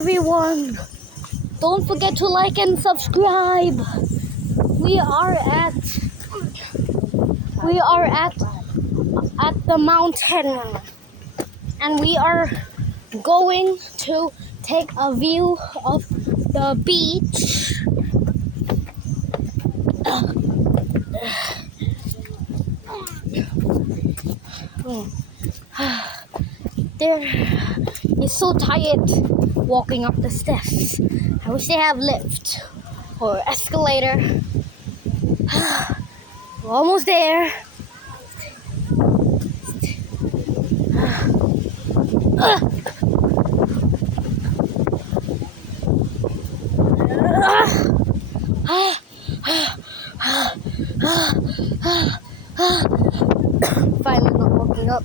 Everyone, don't forget to like and subscribe. We are at the mountain, and we are going to take a view of the beach. There is so tired walking up the steps. I wish they have lift or escalator. We're almost there. Finally not walking up.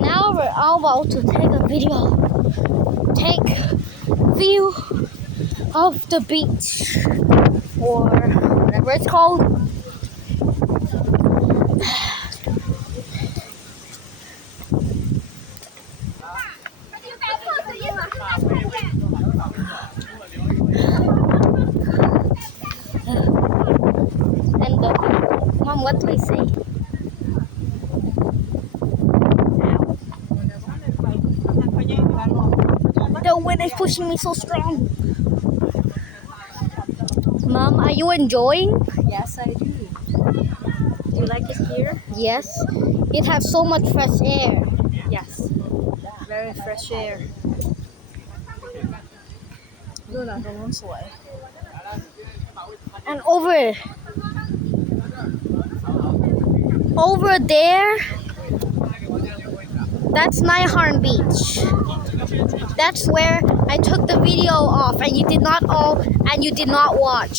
Now we're all about to take a video. Take view of the beach or whatever it's called. And Mom, what do I say? The wind is pushing me so strong. Mom, are you enjoying? Yes, I do. Do you like it here? Yes. It has so much fresh air. Yes. Very fresh air. ดูหลังตรงนู้นสวย And over there, that's Nihorn Beach. That's where I took the video off and you did not watch.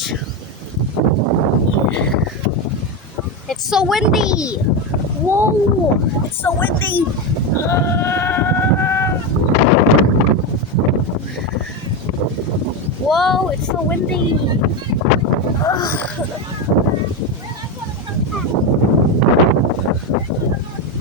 It's so windy. Whoa, it's so windy. Whoa, it's so windy.